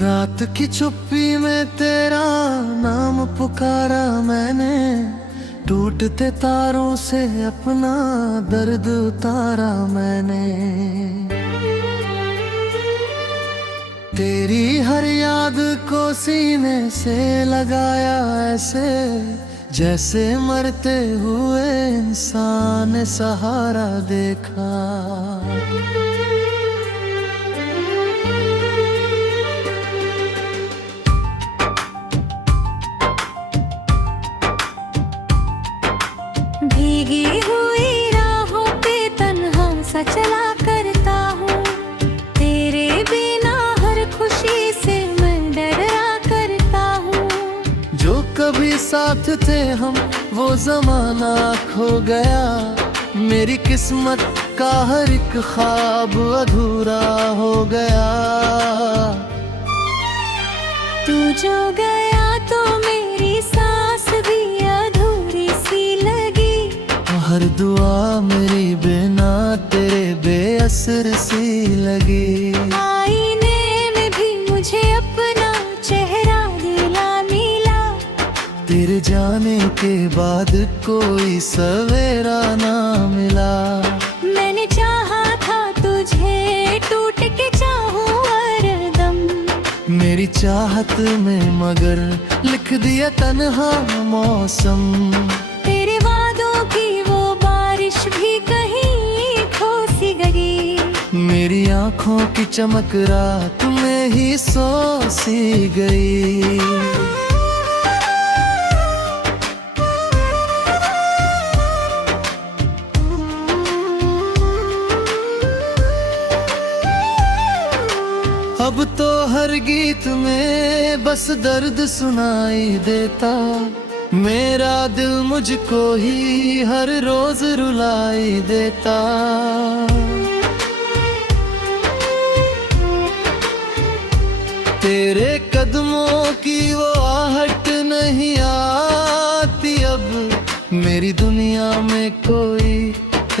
रात की चुप्पी में तेरा नाम पुकारा मैंने, टूटते तारों से अपना दर्द उतारा मैंने। तेरी हर याद को सीने से लगाया ऐसे, जैसे मरते हुए इंसान सहारा देखा। भीगी हुई राहों पे तन्हा सा चला करता हूँ, तेरे बिना हर खुशी से मैं डरा करता हूँ। जो कभी साथ थे हम वो जमाना खो गया, मेरी किस्मत का हर एक ख्वाब अधूरा हो गया। तू जो गया तो मेरी सांस भी अधूरी सी लगी, हर दुआ मेरी बिना तेरे बेअसर सी लगी। आईने में भी मुझे अपना चेहरा दिला मिला, तेरे जाने के बाद कोई सवेरा ना मिला। मैंने चाहा था तुझे टूट के चाहूं हरदम, मेरी चाहत में मगर लिख दिया तन्हा मौसम। तेरे वादों की वो बारिश भी कहीं खो सी गई, मेरी आँखों की चमक रात में ही सो सी गई। अब तो हर गीत में बस दर्द सुनाई देता, मेरा दिल मुझको ही हर रोज रुलाई देता। तेरे कदमों की वो आहट नहीं आती अब, मेरी दुनिया में कोई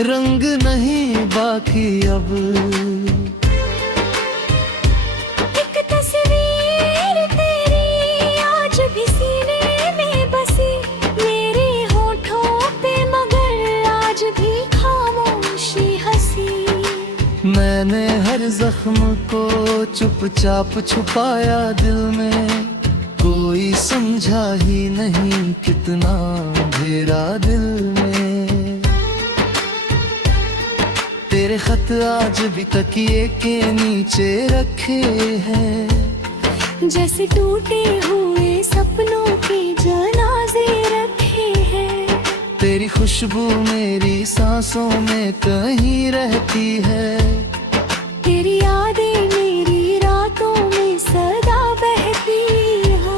रंग नहीं बाकी अब। मैंने हर जख्म को चुपचाप छुपाया दिल में, कोई समझा ही नहीं कितना अंधेरा दिल में। तेरे खत आज भी तकिए के नीचे रखे हैं, जैसे टूटे हुए सपनों के जनाजे रखे हैं। तेरी खुशबू मेरी सांसों में कहीं रहती है, तेरी यादें मेरी रातों में सदा बहती है।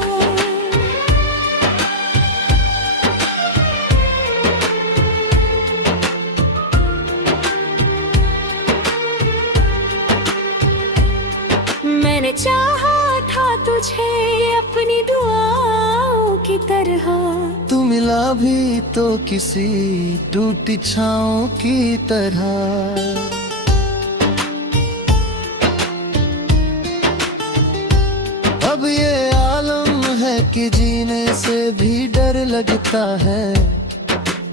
मैंने चाहा था तुझे अपनी दुआओं की तरह, तू मिला भी तो किसी टूटी छाँव की तरह। अब ये आलम है कि जीने से भी डर लगता है,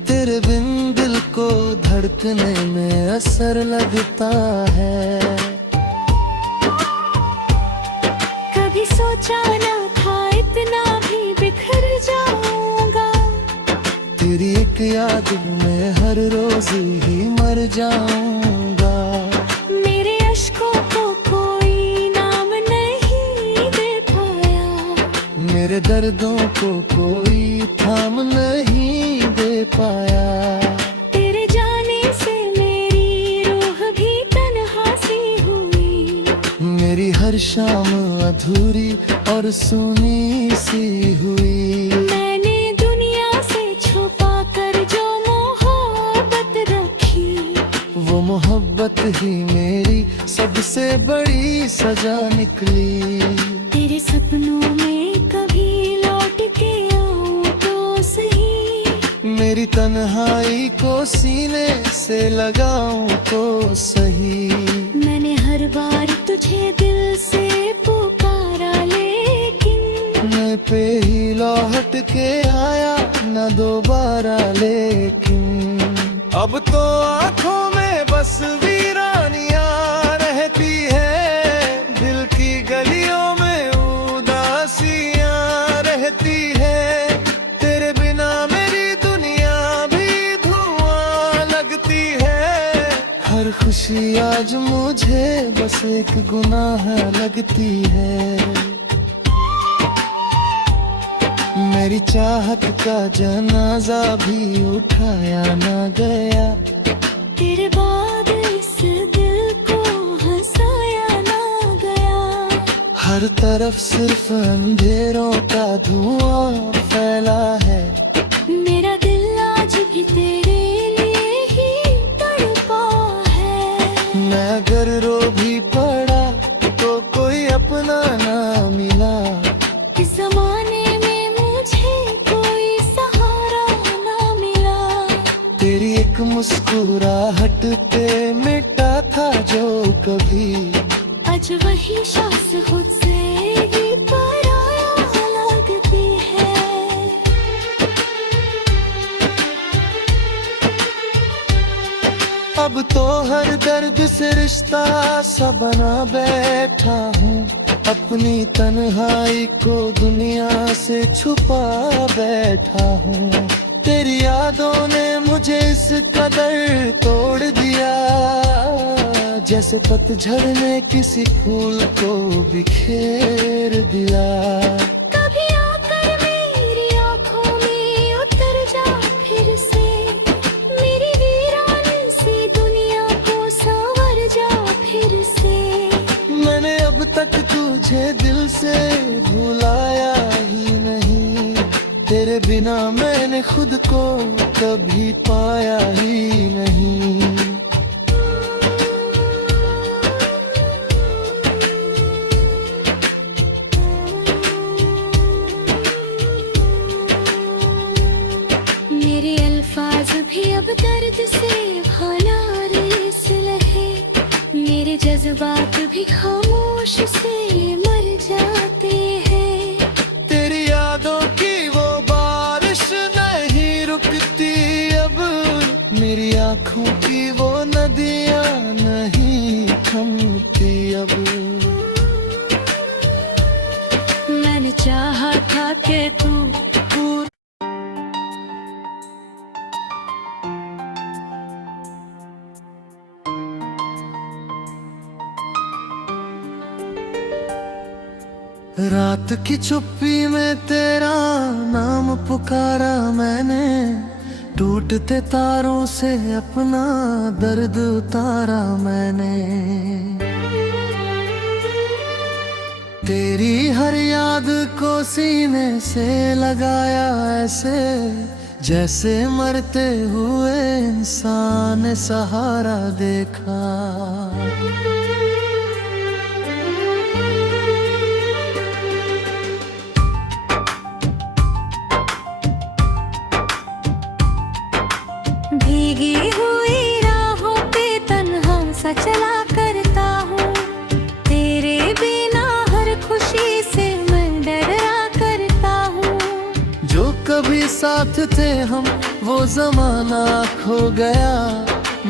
तेरे बिन दिल को धड़कने में असर लगता है। कभी सोचा ना था इतना भी बिखर जाऊंगा, तेरी एक याद में हर रोज ही मर जाऊंगा। मेरे अश्कों को कोई नाम नहीं दे पाया, मेरे दर्दों को कोई थाम नहीं दे पाया। तेरे जाने से मेरी रूह भी तन्हा सी हुई, मेरी हर शाम अधूरी और सुनी सी हुई। मैंने दुनिया से छुपा कर जो मोहब्बत रखी, वो मोहब्बत ही मेरी सबसे बड़ी सजा निकली। तेरे सपनों में कभी लौट के आऊं तो सही, मेरी तन्हाई को सीने से लगाऊं तो सही। मैंने हर बार तुझे दिल से पुकारा पे ही लौट के आया न दोबारा, लेकिन अब तो आंखों में बस वीरानियां रहती है, दिल की गलियों में उदासियां रहती है। तेरे बिना मेरी दुनिया भी धुआं लगती है, हर खुशी आज मुझे बस एक गुनाह लगती है। मेरी चाहत का जनाजा भी उठाया ना गया, तेरे बाद इस दिल को हंसाया ना गया। हर तरफ सिर्फ अंधेरों का धुआं फैला है, मेरा दिल आज भी तेरे लिए ही तड़पा है। मैं अगर रो भी पड़ा तो कोई अपना ना मिला, इस ज़माने मुस्कुराहट पे मिटा था जो कभी, आज वही शख्स खुद से ही पराया लगती है। अब तो हर दर्द से रिश्ता सा बना बैठा हूँ, अपनी तन्हाई को दुनिया से छुपा बैठा हूँ। तेरी यादों ने मुझे इस कदर तोड़ दिया, जैसे पतझड़ ने किसी फूल को बिखेर दिया। कभी आकर मेरी आँखों में उतर जा फिर से, मेरी वीरान सी दुनिया को संवर जा फिर से। मैंने अब तक तुझे दिल से भुलाया ही नहीं, तेरे बिना मैंने खुद को कभी पाया ही नहीं। मेरे अल्फाज भी अब दर्द से भला रेस लहे, मेरे जज्बात भी खामोश से मर जाते हैं। तेरी यादों की वो बारिश नहीं रुकती अब, मेरी आँखों की वो नदियाँ नहीं थमती अब। मैंने चाहा था कि तू रात की चुप्पी में तेरा नाम पुकारा मैंने, टूटते तारों से अपना दर्द उतारा मैंने। तेरी हर याद को सीने से लगाया ऐसे, जैसे मरते हुए इंसान सहारा देखा। भीगी हुई राहों पे तन्हा सा चला करता हूँ, तेरे बिना हर खुशी से मैं डरा करता हूँ। जो कभी साथ थे हम वो जमाना खो गया,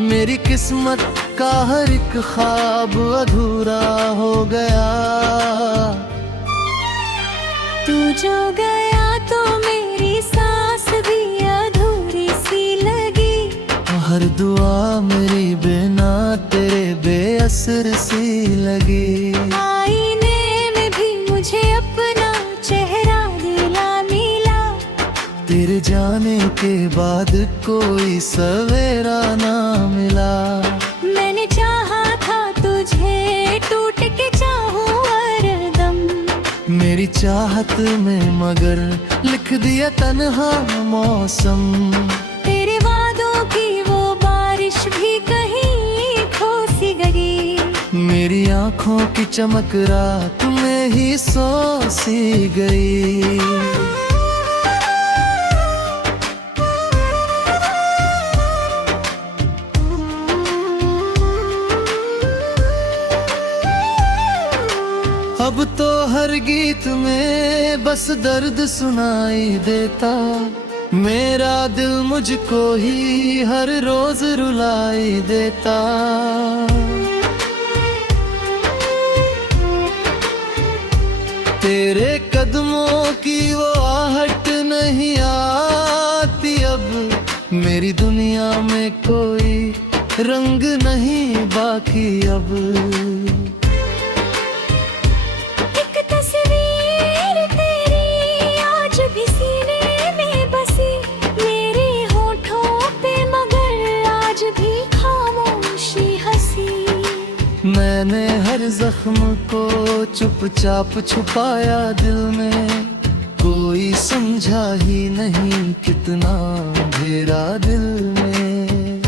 मेरी किस्मत का हर एक ख्वाब अधूरा हो गया। तू जो गया तो मेरी सांस भी अधूरी सी लगी, हर दुआ मेरी बिना तेरे बेअसर सी लगी। आईने में भी मुझे अपना चेहरा दिला मिला, तेरे जाने के बाद कोई सवेरा ना मिला। मैंने चाहा था तुझे टूट के चाहूं हरदम, मेरी चाहत में मगर लिख दिया तन्हा मौसम। तेरे वादों की वो बारिश भी कहीं खो सी गई, मेरी आँखों की चमक रात में ही सो सी गई। अब तो हर गीत में बस दर्द सुनाई देता, मेरा दिल मुझको ही हर रोज रुलाई देता। तेरे कदमों की वो आहट नहीं आती अब, मेरी दुनिया में कोई रंग नहीं बाकी अब। एक तस्वीर तेरी आज भी सीने में बसी, मेरे होठों पे मगर आज भी खामोशी हंसी। मैंने हर जख्म को चुपचाप छुपाया दिल में, कोई समझा ही नहीं कितना अंधेरा दिल में।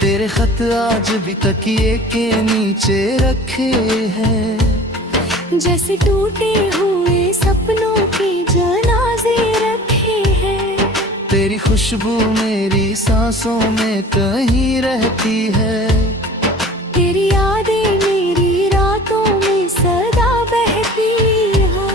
तेरे खत आज भी तकिए के नीचे रखे हैं, जैसे टूटे हुए सपनों के जनाजे रखे हैं। तेरी खुशबू मेरी सांसों में कहीं रहती है, तेरी यादें मेरी रातों में सदा बहती है।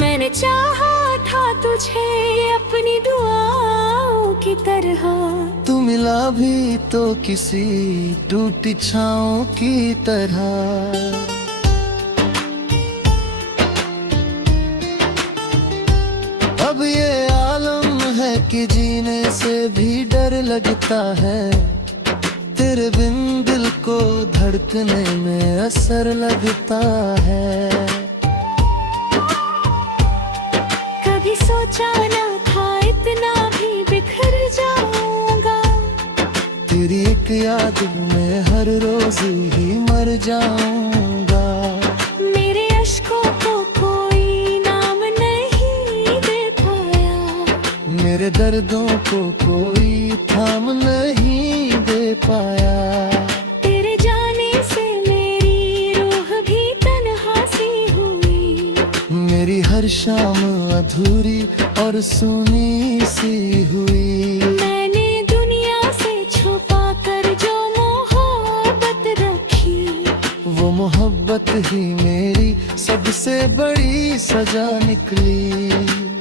मैंने चाहा था तुझे अपनी दुआओं की तरह, तू मिला भी तो किसी टूटी छाँव की तरह। अब ये आलम है कि जीने से भी डर लगता है, तेरे बिन दिल को धड़कने में असर लगता है। कभी सोचा न था इतना भी बिखर जाऊंगा, तेरी एक याद में हर रोज ही मर जाऊंगा। मेरे अश्कों को कोई नाम नहीं दे पाया, मेरे दर्दों को कोई थाम नहीं दे पाया। तेरे जाने से मेरी रूह भी तन्हा सी हुई, मेरी हर शाम अधूरी और सुनी सी हुई। मैंने दुनिया से छुपा कर जो मोहब्बत रखी, वो मोहब्बत ही मेरी सबसे बड़ी सजा निकली।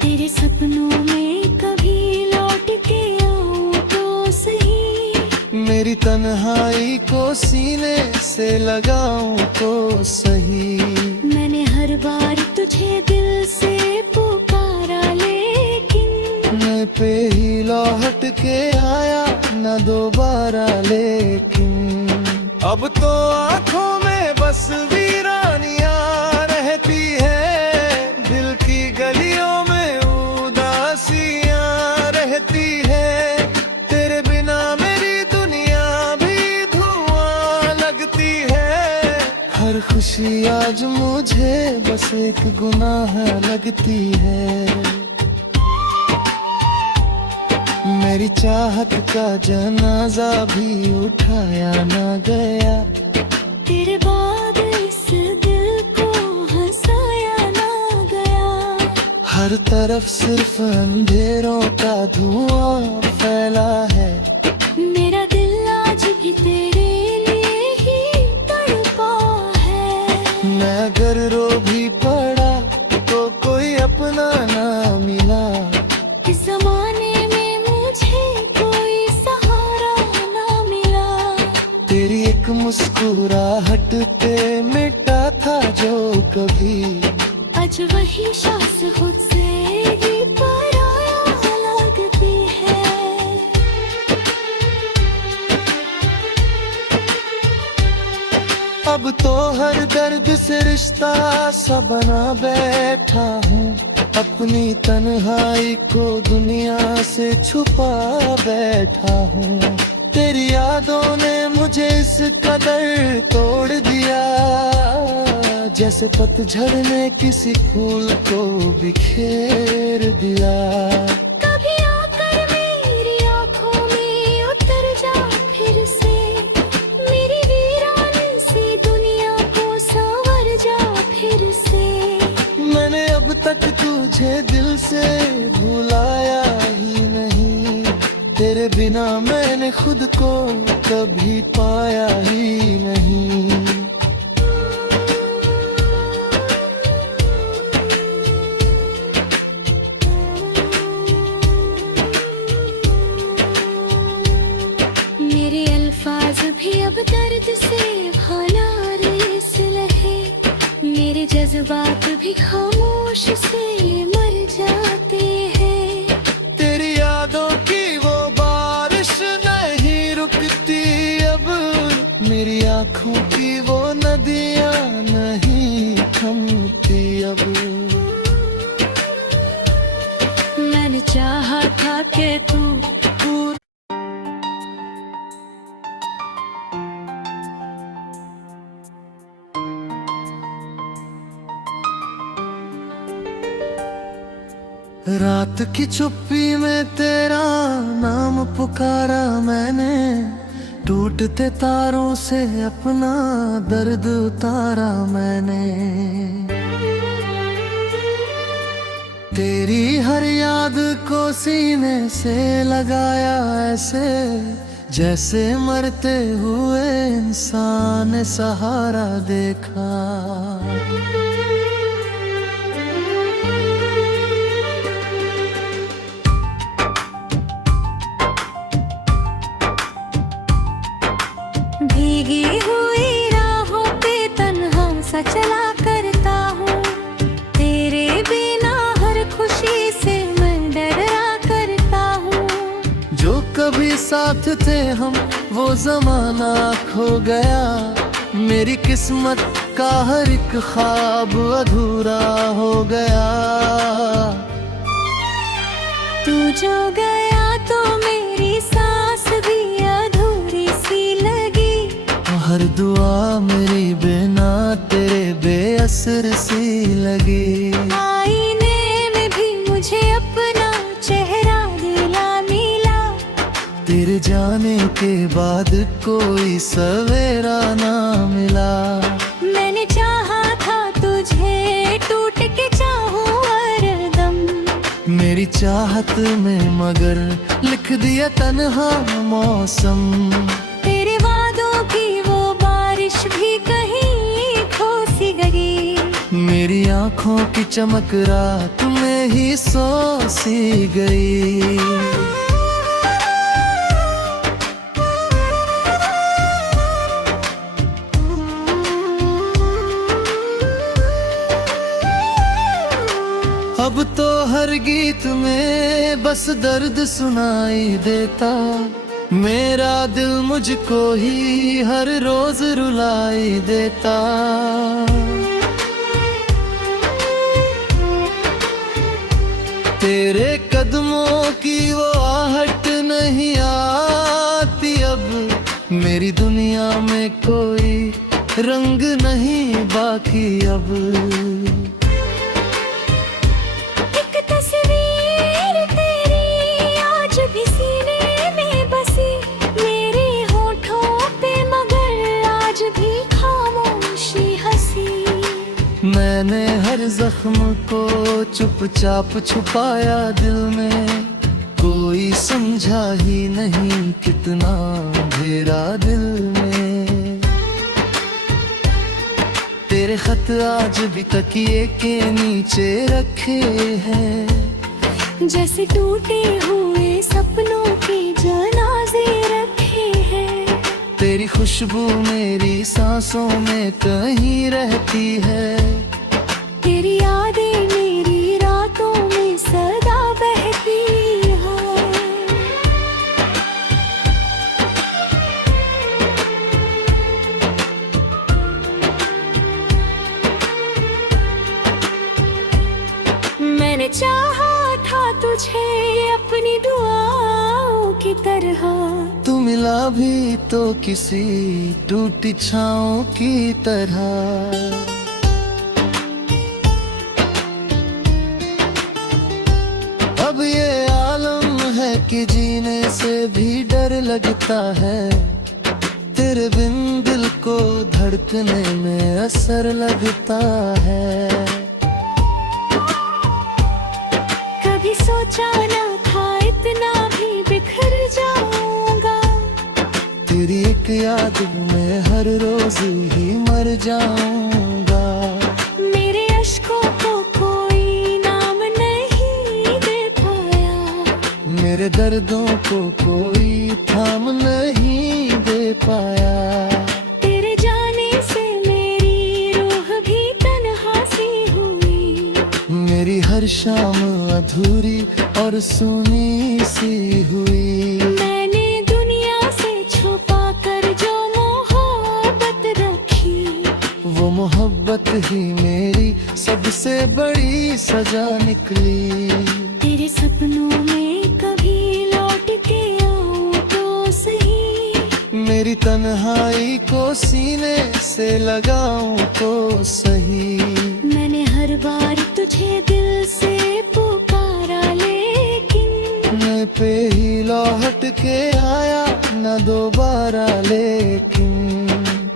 तेरे सपनों में कभी लौट के आऊं तो सही, मेरी तन्हाई को सीने से लगाऊं तो सही। मैंने हर बार तुझे दिल से पुकारा, लेकिन मैं पे ही लौट के आया न दोबारा। लेकिन अब तो आंखों में बस वीरानियां रहती है, दिल की गलियों में उदासियां रहती है। तेरे बिना मेरी दुनिया भी धुआं लगती है, हर खुशी आज मुझे बस एक गुनाह लगती है। मेरी चाहत का जनाजा भी उठाया ना गया, तेरे बाद इस दिल को हंसाया ना गया। हर तरफ सिर्फ अंधेरों का धुआं फैला है, मेरा दिल आज भी तेरे लिए ही तड़पा है। मैं अगर रो भी पड़ा तो कोई अपना ना मिला, इस जमाने में मुझे कोई सहारा ना मिला। तेरी एक मुस्कुराहट पे मिटा था जो कभी, आज वही शख्स खुद से ही पराया लगती है। अब तो हर दर्द से रिश्ता सा बना बैठा हूँ, अपनी तन्हाई को दुनिया से छुपा बैठा हूँ। तेरी यादों ने मुझे इस कदर तोड़ दिया, जैसे पतझड़ ने किसी फूल को बिखेर दिया। कभी आकर मेरी आँखों में उतर जा फिर से, मेरी वीरान सी दुनिया को संवर जा फिर से। मैंने अब तक तुझे दिल तेरे बिना मैंने खुद को कभी पाया ही नहीं। मेरे अल्फाज भी अब दर्द से भला रेस लहे, मेरे जज्बात भी खामोश से मर जाते हैं। तेरी यादों की वो बारिश नहीं रुकती अब, मेरी आँखों की वो नदियाँ नहीं थमती अब। मैंने चाहा था कि तू रात की चुप्पी में तेरा नाम पुकारा मैंने, टूटते तारों से अपना दर्द उतारा मैंने। तेरी हर याद को सीने से लगाया ऐसे, जैसे मरते हुए इंसान सहारा देखा। भीगी हुई राहों पे तन्हा सा चला करता हूँ, तेरे बिना हर खुशी से मैं डरा करता हूँ। जो कभी साथ थे हम वो जमाना खो गया, मेरी किस्मत का हर एक ख्वाब अधूरा हो गया। तू जो गया तो मेरी सांस भी अधूरी सी लगी, हर दुआ मेरी बिना तेरे बेअसर सी लगी। आईने में भी मुझे अपना चेहरा दिला मिला, तेरे जाने के बाद कोई सवेरा ना मिला। मैंने चाहा था तुझे टूट के चाहूं हरदम, मेरी चाहत में मगर लिख दिया तन्हा मौसम। तेरे वादों की वो बारिश भी कहीं खो सी गई, मेरी आँखों की चमक रात में ही सो सी गई। अब तो हर गीत में बस दर्द सुनाई देता, मेरा दिल मुझको ही हर रोज रुलाई देता। तेरे कदमों की वो आहट नहीं आती अब, मेरी दुनिया में कोई रंग नहीं बाकी अब। एक तस्वीर तेरी आज भी सीने में बसी, मेरे होठों पे मगर आज भी खामोशी हंसी। मैंने हर जख्म को चुपचाप छुपाया दिल में, कोई समझा ही नहीं कितना अंधेरा दिल में। तेरे खत आज भी तकिए के नीचे रखे हैं, जैसे टूटे हुए सपनों के जनाजे रखे हैं। तेरी खुशबू मेरी सांसों में कहीं रहती है, तेरी यादें मेरी रातों में सदा बहती है। मैंने चाहा था तुझे अपनी दुआओं की तरह, तू मिला भी तो किसी टूटी छाँव की तरह। अब ये आलम है कि जीने से भी डर लगता है, तेरे बिन दिल को धड़कने में असर लगता है। कभी सोचा ना था इतना भी बिखर याद में हर रोज ही मर जाऊंगा। मेरे अश्कों को कोई नाम नहीं दे पाया, मेरे दर्दों को कोई थाम नहीं दे पाया। तेरे जाने से मेरी रूह भी तन्हा सी हुई, मेरी हर शाम अधूरी और सुनी सी हुई। मैंने दुनिया से छुपा कर जो मोहब्बत रखी, वो मोहब्बत ही मेरी सबसे बड़ी सजा निकली। तेरे सपनों में कभी लौट के आऊं तो सही, मेरी तन्हाई को सीने से लगाऊं तो सही। मैंने हर बार तुझे दिल से पुकारा, लेकिन मैं पे ही लौट के आया न दोबारा। लेकिन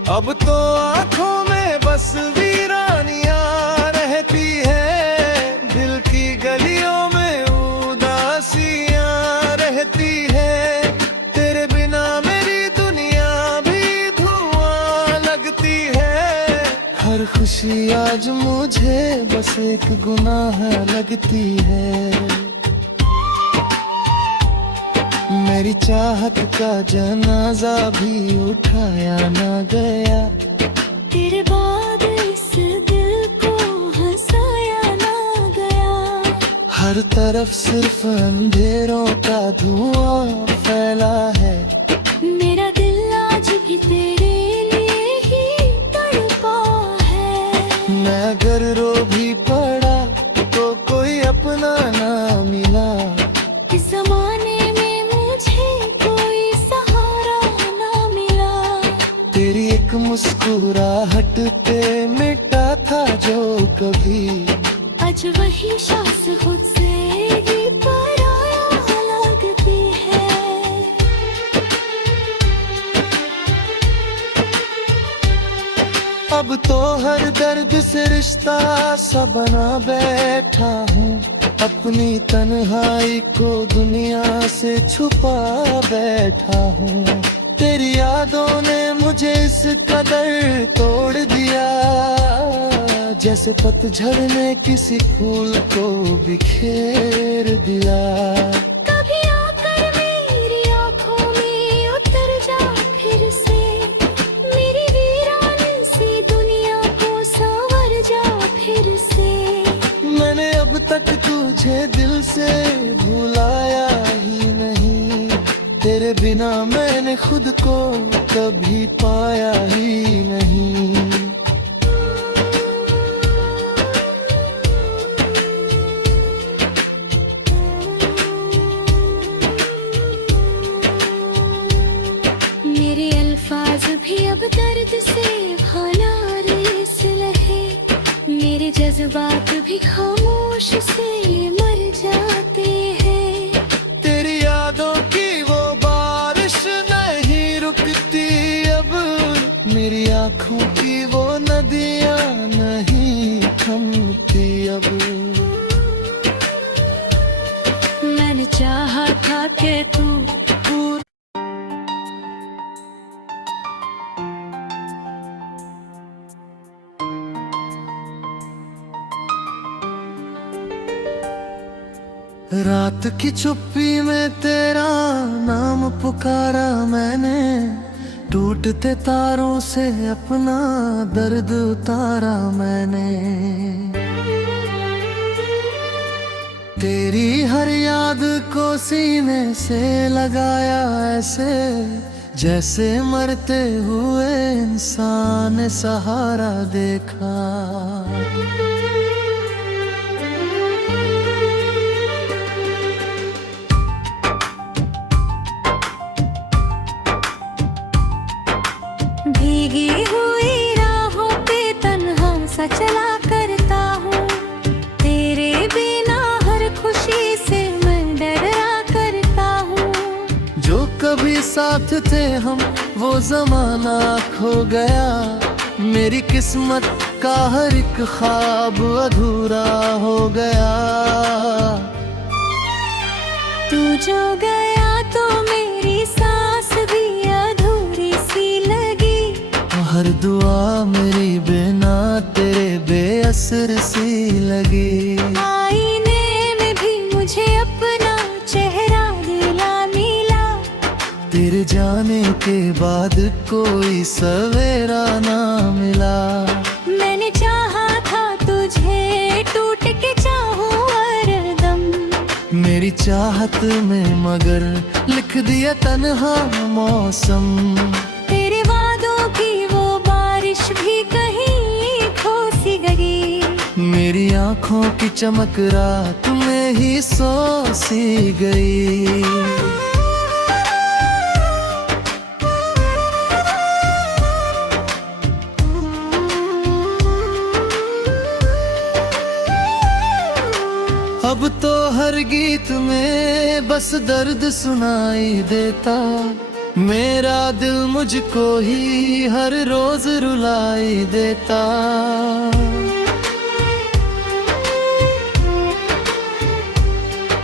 अब तो आंखों में बस वीरानियां रहती है, दिल की गलियों में उदासियां रहती है। तेरे बिना मेरी दुनिया भी धुआं लगती है। हर खुशी आज मुझे बस एक गुनाह लगती है। मेरी चाहत का जनाजा भी उठाया ना गया, तेरे बाद इस दिल को हंसाया ना गया। हर तरफ सिर्फ अंधेरों का धुआं फैला है। मेरा दिल आज भी तेरे लिए ही तड़पा है। मैं अगर रो भी पड़ा तो कोई अपना ना मिला। इस जमाने में मुझे कोई सहारा ना मिला, तेरी एक मुस्कुराहट पे मिटा था जो कभी, आज वही शख्स खुद से ही पराया लगती है। अब तो हर दर्द से रिश्ता सा बना बैठा हूँ। अपनी तन्हाई को दुनिया से छुपा बैठा हूँ। तेरी यादों ने मुझे इस कदर तोड़ दिया, जैसे पतझड़ ने किसी फूल को बिखेर दिया। कभी आकर मेरी आँखों में उतर जा फिर से, मेरी वीरान सी दुनिया को संवर जा फिर से। मैंने अब तक तुझे दिल से भुलाया ही नहीं, तेरे बिना मैंने खुद को कभी पाया ही नहीं। मेरे अल्फाज भी अब दर्द से भला रेस लहे, मेरे जज्बात भी खामोश से मर जाते हैं। तेरी यादों की वो बारिश नहीं रुकती अब, मेरी आँखों की वो नदियाँ नहीं थमती अब। मैंने चाहा था कि तू रात की चुप्पी में तेरा नाम पुकारा मैंने, टूटते तारों से अपना दर्द उतारा मैंने। तेरी हर याद को सीने से लगाया ऐसे, जैसे मरते हुए इंसान ने सहारा देखा। भीगी हुई राहों पे तन्हा सा चला करता हूँ, तेरे बिना हर खुशी से मैं डरा करता हूँ। जो कभी साथ थे हम वो जमाना खो गया, मेरी किस्मत का हर एक ख्वाब अधूरा हो गया। तू जो गया तो मेरी सांस भी अधूरी सी कसर सी लगी। आईने में भी मुझे अपना चेहरा दिला मिला। तेरे जाने के बाद कोई सवेरा ना मिला। मैंने चाहा था तुझे टूट के चाहूं हरदम। मेरी चाहत में मगर लिख दिया तन्हा मौसम। तेरे वादों की वो बारिश भी कहीं खो सी गई। मेरी आंखों की चमक रात में ही सो सी गई। अब तो हर गीत में बस दर्द सुनाई देता। मेरा दिल मुझको ही हर रोज रुलाई देता।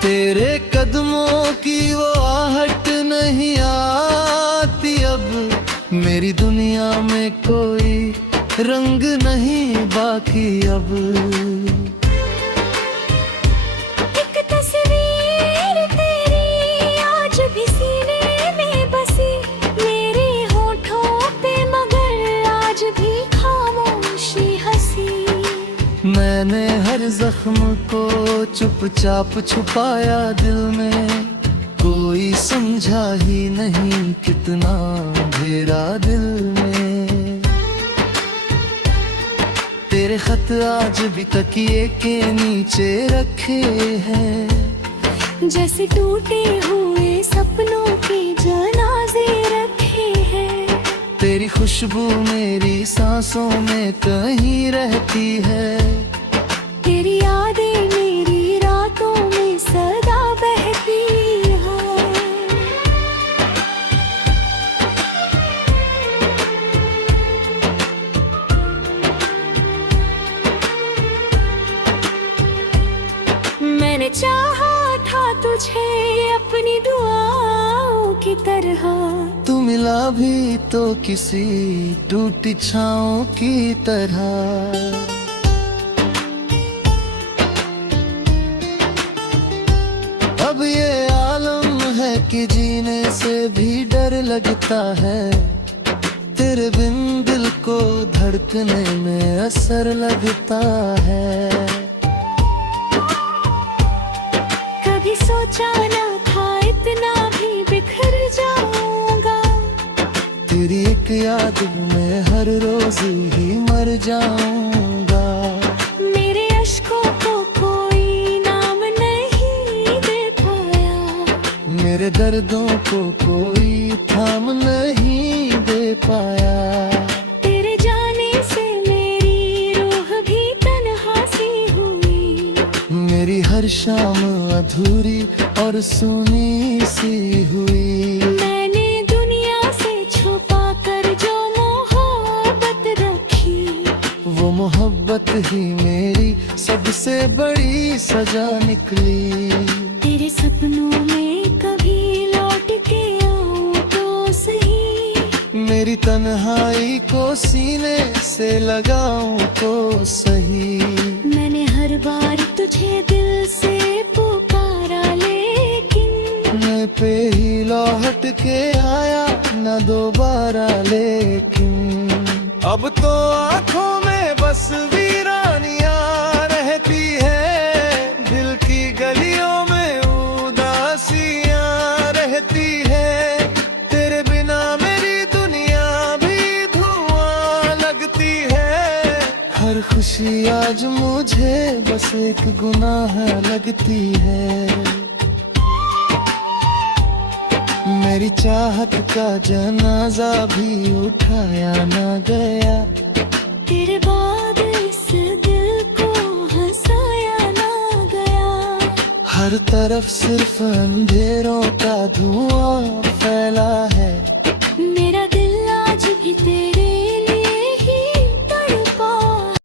तेरे कदमों की वो आहट नहीं आती अब। मेरी दुनिया में कोई रंग नहीं बाकी अब। मैंने हर जख्म को चुपचाप छुपाया दिल में। कोई समझा ही नहीं कितना अंधेरा दिल में। तेरे खत आज भी तकिए के नीचे रखे हैं। जैसे टूटे हुए सपनों के जनाजे रखे हैं। तेरी खुशबू मेरी सांसों में कहीं रहती है। तेरी यादें मेरी रातों में सदा बहती है। मैंने चाहा था तुझे अपनी दुआओं की तरह। तू मिला भी तो किसी टूटी छाँव की तरह। अब ये आलम है कि जीने से भी डर लगता है। तेरे बिन दिल को धड़कने में असर लगता है। कभी सोचा ना था इतना भी बिखर जाऊंगा। तेरी एक याद में हर रोज ही मर जाऊंगा। मेरे अश्कों को कोई नाम नहीं दे पाया। मेरे दर्दों को कोई थाम नहीं दे पाया। तेरे जाने से मेरी रूह भी तन्हा सी हुई। मेरी हर शाम अधूरी और सुनी सी हुई। मैंने दुनिया से छुपा कर जो मोहब्बत रखी। वो मोहब्बत ही मेरी सबसे बड़ी सजा निकली। तेरे सपनों में कभी लौट के आऊं तो सही। मेरी तन्हाई को सीने से लगाऊं तो सही। मैंने हर बार तुझे दिल से पुकारा लेकिन मैं पे ही लौट के आया न दोबारा। लेकिन अब तो आंखों में बस वीरानियां रहती है। दिल की गलियों में उदासियां रहती है। तेरे बिना मेरी दुनिया भी धुआं लगती है। हर खुशी आज मुझे बस एक गुनाह लगती है। मेरी चाहत का जनाजा भी उठाया ना गया। तेरे बाद इस दिल को हंसाया ना गया। हर तरफ सिर्फ अंधेरों का धुआं फैला